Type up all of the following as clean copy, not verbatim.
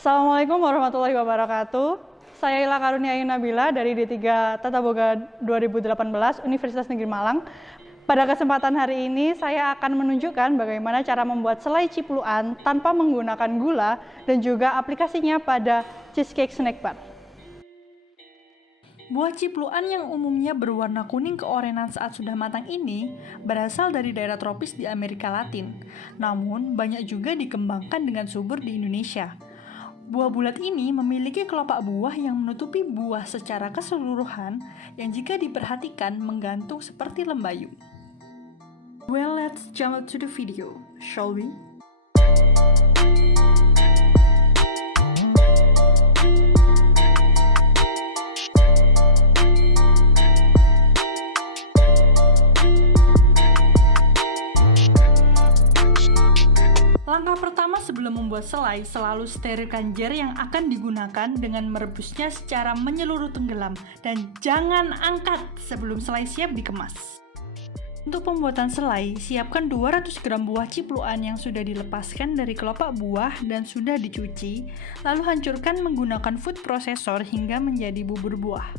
Assalamualaikum warahmatullahi wabarakatuh. Saya Ila Karunia Nabila dari D3 Tata Boga 2018 Universitas Negeri Malang. Pada kesempatan hari ini saya akan menunjukkan bagaimana cara membuat selai cipluan tanpa menggunakan gula dan juga aplikasinya pada cheesecake snack bar. Buah cipluan yang umumnya berwarna kuning keorenan saat sudah matang ini berasal dari daerah tropis di Amerika Latin, namun banyak juga dikembangkan dengan subur di Indonesia. Buah bulat ini memiliki kelopak buah yang menutupi buah secara keseluruhan yang jika diperhatikan menggantung seperti lembayu. Well, let's jump to the video, shall we? Langkah pertama sebelum membuat selai, selalu sterilkan jar yang akan digunakan dengan merebusnya secara menyeluruh tenggelam dan jangan angkat sebelum selai siap dikemas. Untuk pembuatan selai, siapkan 200 gram buah cipluan yang sudah dilepaskan dari kelopak buah dan sudah dicuci, lalu hancurkan menggunakan food processor hingga menjadi bubur buah.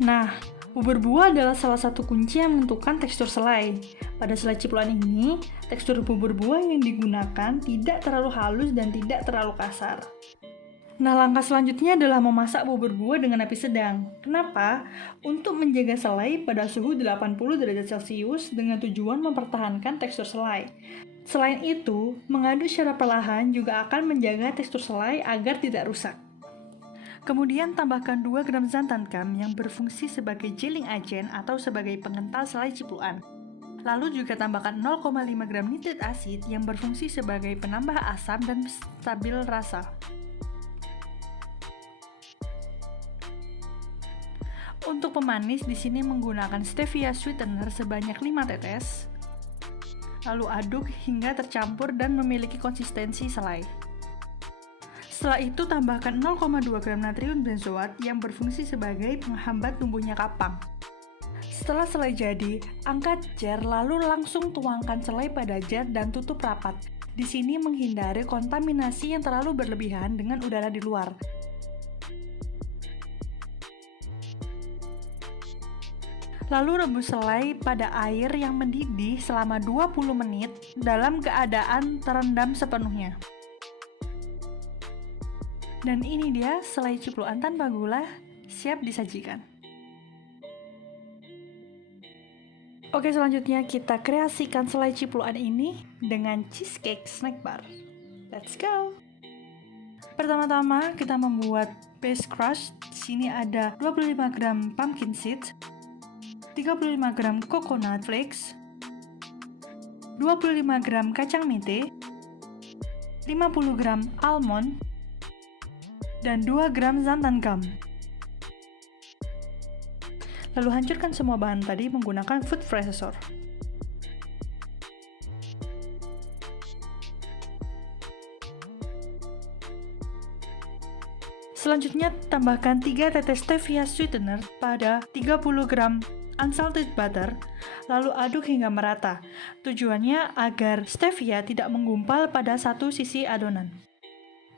Nah, bubur buah adalah salah satu kunci yang menentukan tekstur selai. Pada selai cipluan ini, tekstur bubur buah yang digunakan tidak terlalu halus dan tidak terlalu kasar. Nah, langkah selanjutnya adalah memasak bubur buah dengan api sedang. Kenapa? Untuk menjaga selai pada suhu 80 derajat Celcius dengan tujuan mempertahankan tekstur selai. Selain itu, mengaduk secara perlahan juga akan menjaga tekstur selai agar tidak rusak. Kemudian tambahkan 2 gram xanthan-gum yang berfungsi sebagai gelling agent atau sebagai pengental selai cipluan. Lalu juga tambahkan 0,5 gram nitrit asid yang berfungsi sebagai penambah asam dan stabil rasa. Untuk pemanis di sini menggunakan stevia sweetener sebanyak 5 tetes. Lalu aduk hingga tercampur dan memiliki konsistensi selai. Setelah itu tambahkan 0,2 gram natrium benzoat yang berfungsi sebagai penghambat tumbuhnya kapang. Setelah selai jadi, angkat jar lalu langsung tuangkan selai pada jar dan tutup rapat. Di sini menghindari kontaminasi yang terlalu berlebihan dengan udara di luar. Lalu rebus selai pada air yang mendidih selama 20 menit dalam keadaan terendam sepenuhnya. Dan ini dia selai cipluan tanpa gula, siap disajikan. Oke, selanjutnya kita kreasikan selai cipluan ini dengan cheesecake snack bar. Let's go! Pertama-tama kita membuat base crush. Di sini ada 25 gram pumpkin seeds, 35 gram coconut flakes, 25 gram kacang mete, 50 gram almond, dan 2 gram xanthan-gum. Lalu hancurkan semua bahan tadi menggunakan food processor. Selanjutnya tambahkan 3 tetes stevia sweetener pada 30 gram unsalted butter, lalu aduk hingga merata. Tujuannya agar stevia tidak menggumpal pada satu sisi adonan.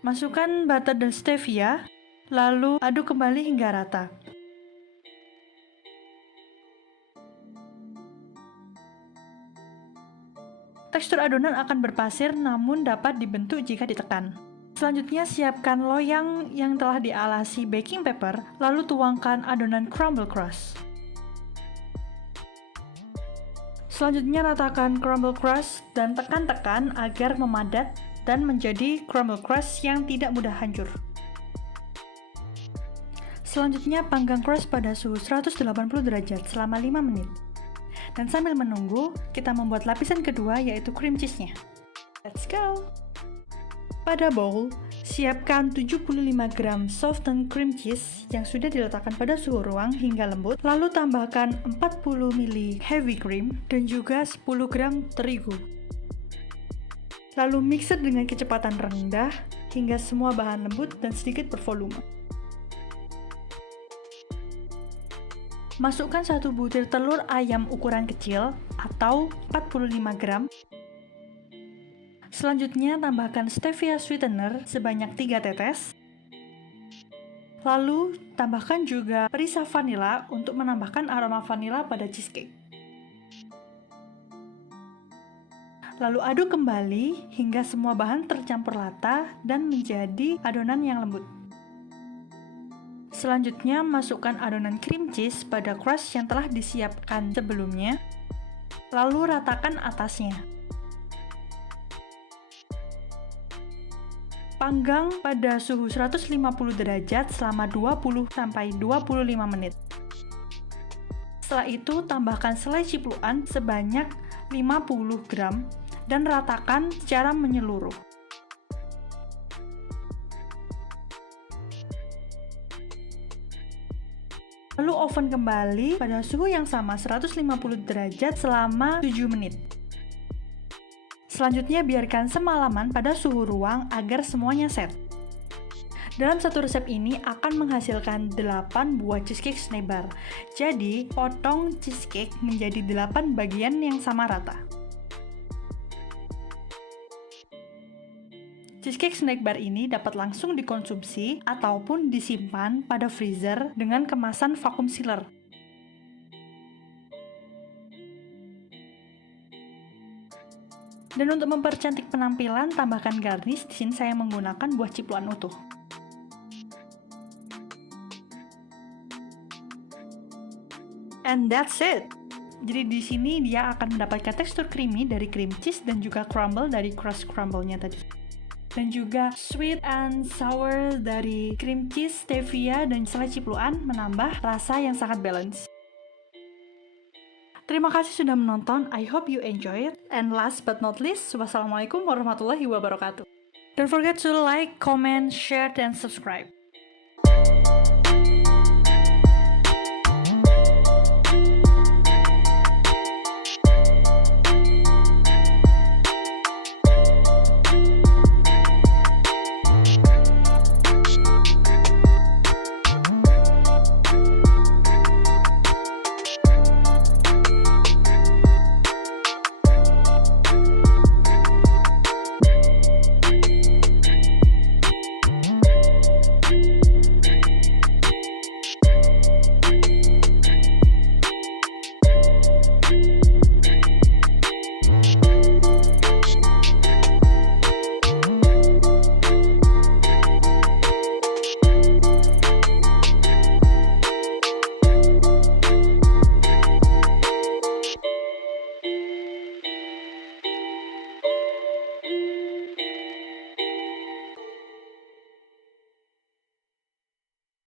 Masukkan butter dan stevia, lalu aduk kembali hingga rata. Tekstur adonan akan berpasir namun dapat dibentuk jika ditekan. Selanjutnya siapkan loyang yang telah dialasi baking paper, lalu tuangkan adonan crumble crust. Selanjutnya ratakan crumble crust dan tekan-tekan agar memadat dan menjadi crumble crust yang tidak mudah hancur. Selanjutnya panggang crust pada suhu 180 derajat selama 5 menit. Dan sambil menunggu, kita membuat lapisan kedua yaitu cream cheese-nya. Let's go! Pada bowl, siapkan 75 gram softened cream cheese yang sudah diletakkan pada suhu ruang hingga lembut, lalu tambahkan 40 ml heavy cream dan juga 10 gram terigu. Lalu mixer dengan kecepatan rendah hingga semua bahan lembut dan sedikit bervolume. Masukkan 1 butir telur ayam ukuran kecil atau 45 gram. Selanjutnya, tambahkan stevia sweetener sebanyak 3 tetes. Lalu, tambahkan juga perisa vanila untuk menambahkan aroma vanila pada cheesecake. Lalu aduk kembali hingga semua bahan tercampur rata dan menjadi adonan yang lembut. Selanjutnya, masukkan adonan cream cheese pada crust yang telah disiapkan sebelumnya. Lalu ratakan atasnya. Panggang pada suhu 150 derajat selama 20-25 menit. Setelah itu, tambahkan selai cipluan sebanyak 50 gram dan ratakan secara menyeluruh. Lalu oven kembali pada suhu yang sama 150 derajat selama 7 menit. Selanjutnya biarkan semalaman pada suhu ruang agar semuanya set. Dalam satu resep ini akan menghasilkan 8 buah cheesecake snack bar. Jadi, potong cheesecake menjadi 8 bagian yang sama rata. Cheesecake snack bar ini dapat langsung dikonsumsi ataupun disimpan pada freezer dengan kemasan vacuum sealer. Dan untuk mempercantik penampilan, tambahkan garnish. Di sini saya menggunakan buah cipluan utuh. And that's it. Jadi di sini dia akan mendapatkan tekstur creamy dari cream cheese dan juga crumble dari crust crumble-nya tadi. Dan juga sweet and sour dari cream cheese, stevia, dan selai cipluan menambah rasa yang sangat balance. Terima kasih sudah menonton, I hope you enjoy it. And last but not least, wassalamualaikum warahmatullahi wabarakatuh. Don't forget to like, comment, share, and subscribe.